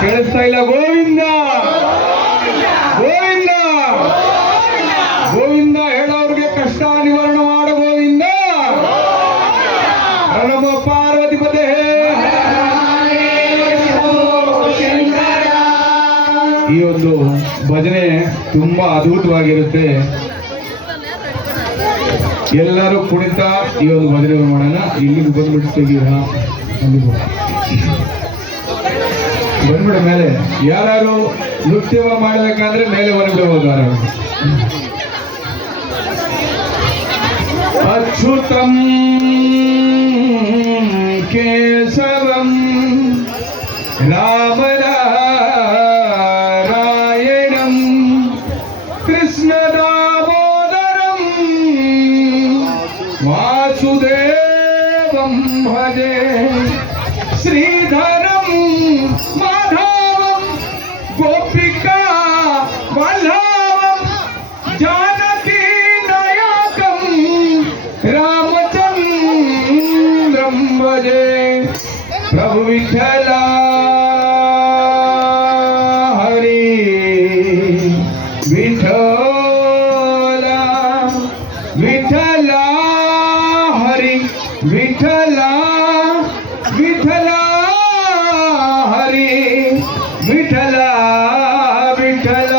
ಕೇಳಿಸ್ತಾ ಇಲ್ಲ? ಗೋವಿಂದ ಗೋವಿಂದ ಗೋವಿಂದ ಹೇಳೋರ್ಗೆ ಕಷ್ಟ ನಿವಾರಣೆ ಮಾಡು ಗೋವಿಂದ. ನಮ ಪಾರ್ವತಿ ಪದೇ. ಈ ಒಂದು ಭಜನೆ ತುಂಬಾ ಅದ್ಭುತವಾಗಿರುತ್ತೆ. ಎಲ್ಲರೂ ಕುಣಿತ ಈ ಒಂದು ಭಜನೆ ಮಾಡೋಣ. ಇಲ್ಲಿಗೆ ಬಂದ್ಬಿಟ್ಟು ತೆಗೀರಾ, ಬಂದ್ಬಿಡ ಮೇಲೆ. ಯಾರು ನೃತ್ಯ ಮಾಡಬೇಕಾದ್ರೆ ಮೇಲೆ ಬಂದ್ಬಿಡಬಹುದು. ಅಚ್ಯುತಂ ಕೇಶವಂ ರಾಮನಾರಾಯಣಂ ಕೃಷ್ಣ ದಾಮೋದರಂ ವಾಸುದೇವಂ ಭಜೆ ಶ್ರೀಧರಂ ಮಾಧವಂ ಗೋಪಿಕಾ ವಲ್ಲಭಂ ಜಾನಕಿ ನಾಯಕಂ ರಾಮಚಂದ್ರಂ ಭಜೆ. ಪ್ರಭು ವಿಠಲ ಹರಿ ವಿಠಲ ವಿಠಲ ಹರಿ ವಿಠಲ ವಿಠಲ ಹರಿ ವಿಠಲ ವಿಠಲ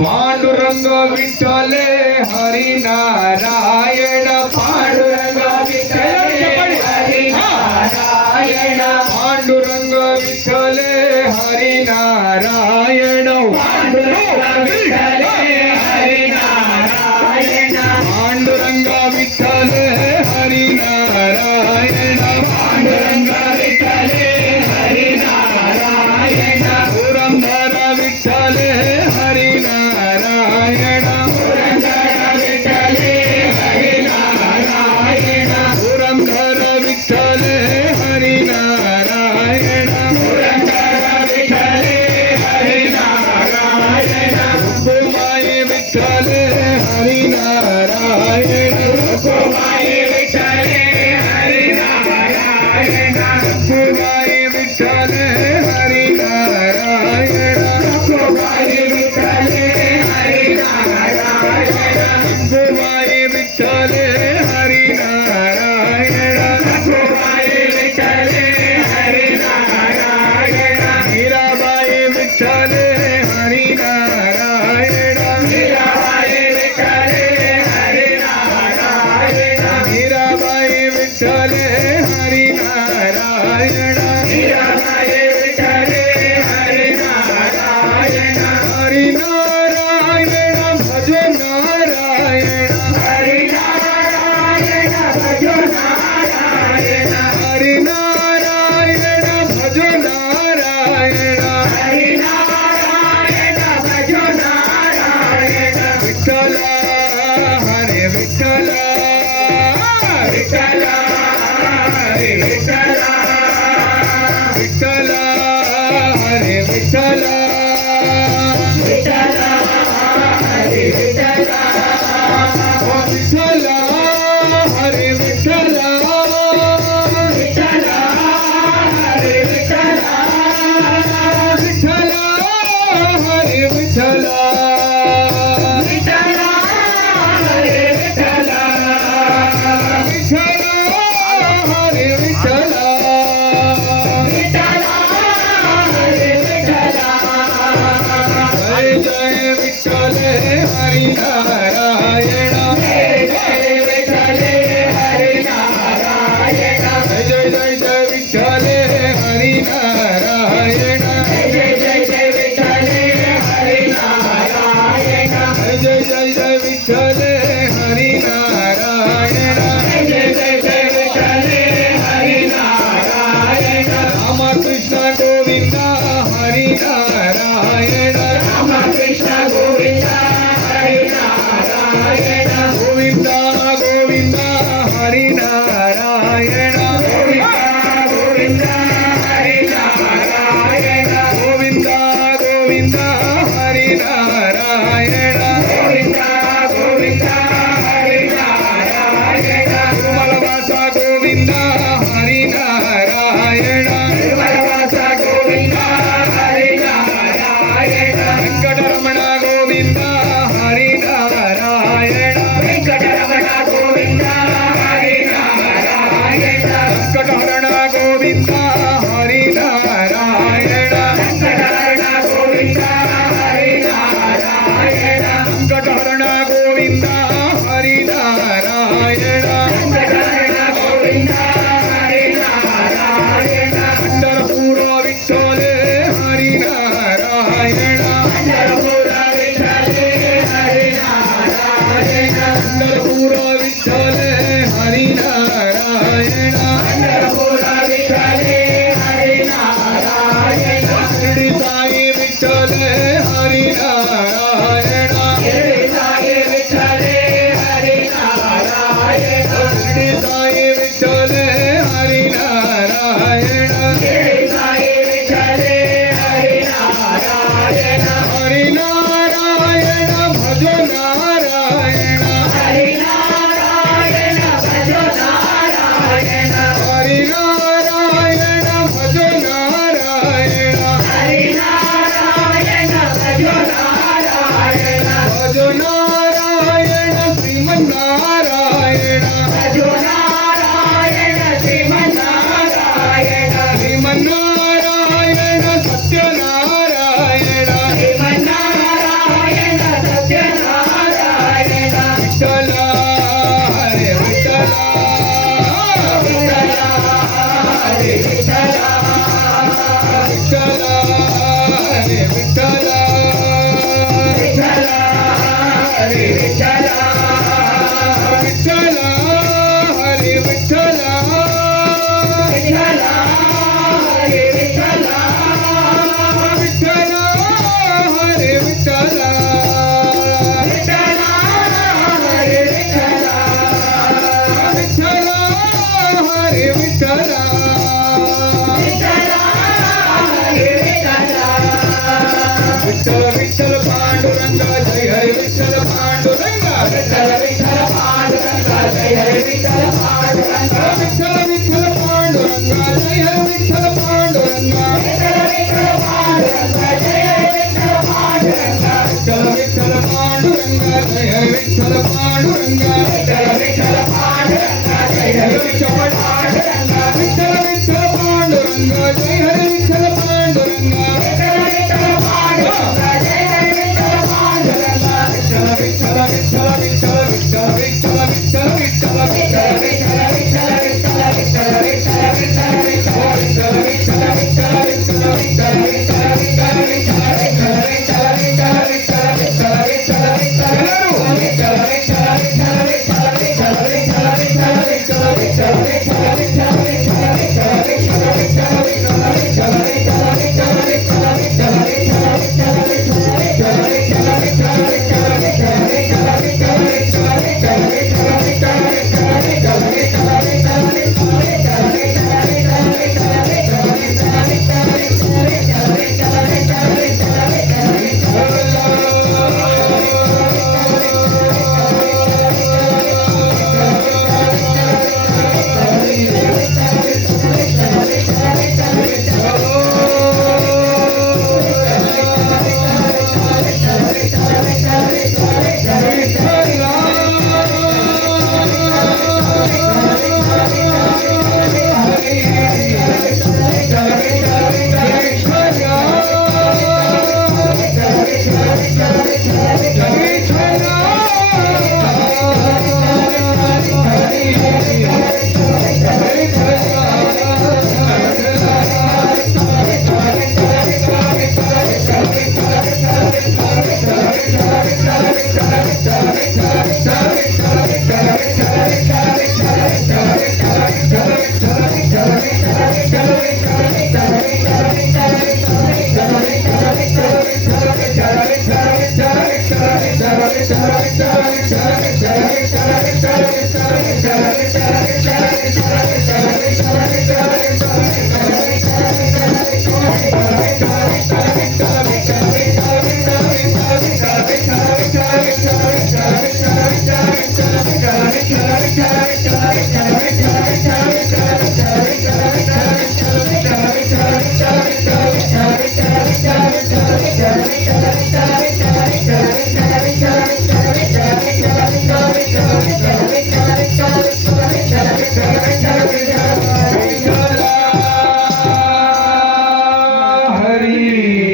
ಪಾಂಡುರಂಗ ವಿಠಲೆ ಹರಿ ನಾರಾಯಣ ಪಾಂಡುರಂಗ ವಿಠಲೆ ಹರಿ ನಾರಾಯಣ ಪಾಂಡುರಂಗ ವಿಠಲೆ ಹರಿ ನಾರಾಯಣ ಪಾಂಡುರಂಗ ವಿಠಲೆ ಹರಿ ನಾರಾಯಣ ಪಾಂಡುರಂಗ ವಿಠಲೆ ಹರಿ ನಾರಾಯಣ ಪಾಂಡುರಂಗ ವಿಠಲೆ ಹರಿ ನಾರಾಯಣ ಪುರಂದರ ವಿಠಲೆ ಹರಿ ನಾರಾಯಣ ಪುರಂದರ ವಿಠಲೆ ಹರಿ ನಾರಾಯಣ ಪುರಂದರ ವಿಠಲೆ ಹರಿ ನಾರಾಯಣ ಪುರಂದರ ವಿಠಲೆ ಹರಿ ನಾರಾಯಣ ರುಕ್ಮಾಯಿ ವಿಠಲೆ ಹರಿ ನಾರಾಯಣ ರುಕ್ಮಾಯಿ ವಿಠಲೆ ಹರಿ ನಾರಾಯಣ ರುಕ್ಮಾಯಿ ವಿಠಲೆ ಹರಿ ನಾರಾಯಣ ರುಕ್ಮಾಯಿ ವಿಠಲೆ ಹರಿ ನಾರಾಯಣ ರುಕ್ಮಾಯಿ ವಿಠಲೆ ಹರಿ ನಾರಾಯಣ ರುಕ್ಮಾಯಿ ವಿಠಲೆ ಹರಿ ನಾರಾಯಣ ಮೀರಾಬಾಯಿ ವಿಠಲೆ ಹರಿ ನಾರಾಯಣ ಮೀರಾಬಾಯಿ ವಿಠಲೆ ಹರಿ ನಾರಾಯಣ ಮೀರಾಬಾಯಿ ವಿಠಲೆ ಹರಿ ನಾರಾಯಣ ಮೀರಾಬಾಯಿ ವಿಠಲೆ ಹರಿ ನಾರಾಯಣ ಹರಿ ನಾರಾಯಣ ಭಜ ನಾರಾಯಣ ಹರಿ ನಾರಾಯಣ ಭಜ ನಾರಾಯಣ ಹರಿ ನಾರಾಯಣ ಭಜ ನಾರಾಯಣ ಹರಿ ನಾರಾಯಣ ಭಜ ನಾರಾಯಣ ವಿಠಲ ಹರಿ ವಿಠಲ ವಿಠಲ ಹರಿ ವಿಠಲ ವಿಠಲ ಹರಿ ವಿಠಲ ವಿಠಲ ಹರಿ ವಿಠಲ ವಿಠಲ ಹರಿ ವಿಠಲ ವಿಠಲ ಹರಿ ವಿಠಲ ವಿಠಲ ಹರಿ ವಿಠಲ ವಿಠಲ ಹರಿ ವಿಠಲ ವಿಠಲ ಹರಿ ವಿಠಲ ವಿಠಲ ಹರಿ ವಿಠಲ ಜಯ ಜಯ ವಿಠಲೆ ಹರಿ ನಾರಾಯಣ ಜಯ ಜಯ ವಿಠಲೆ ಹರಿ ನಾರಾಯಣ ಜಯ ಜಯ ಜಯ ವಿಠಲೆ ಹರಿ ನಾರಾಯಣ ಜಯ ಜಯ ಜಯ ವಿಠಲೆ ಹರಿ ನಾರಾಯಣ ಜಯ ಜಯ ಜಯ ವಿಠಲೆ ಹರಿ ನಾರಾಯಣ ಜಯ ಜಯ ಜಯ ವಿಠಲೆ ಹರಿ ನಾರಾಯಣ ರಾಮಕೃಷ್ಣ ಗೋವಿಂದ ಹರಿ ನಾರಾಯಣ ರಾಮಕೃಷ್ಣ ಗೋವಿಂದ ಹರಿ ನಾರಾಯಣ ಗೋವಿಂದ ಗೋವಿಂದ ಹರಿ ನಾರಾಯಣ ಗೋವಿಂದ ಗೋವಿಂದ ಹರಿ ನಾರಾಯಣ ಗೋವಿಂದ ಗೋವಿಂದ ಹರಿ ನಾರಾಯಣ ಗೋವಿಂದ ಗೋವಿಂದ ಹರಿ ನಾರಾಯಣ ತಿರುಮಲವಾಸ ಗೋವಿಂದ ಹರಿ ನಾರಾಯಣ ತಿರುಮಲವಾಸ ಗೋವಿಂದ ಶ್ರೀ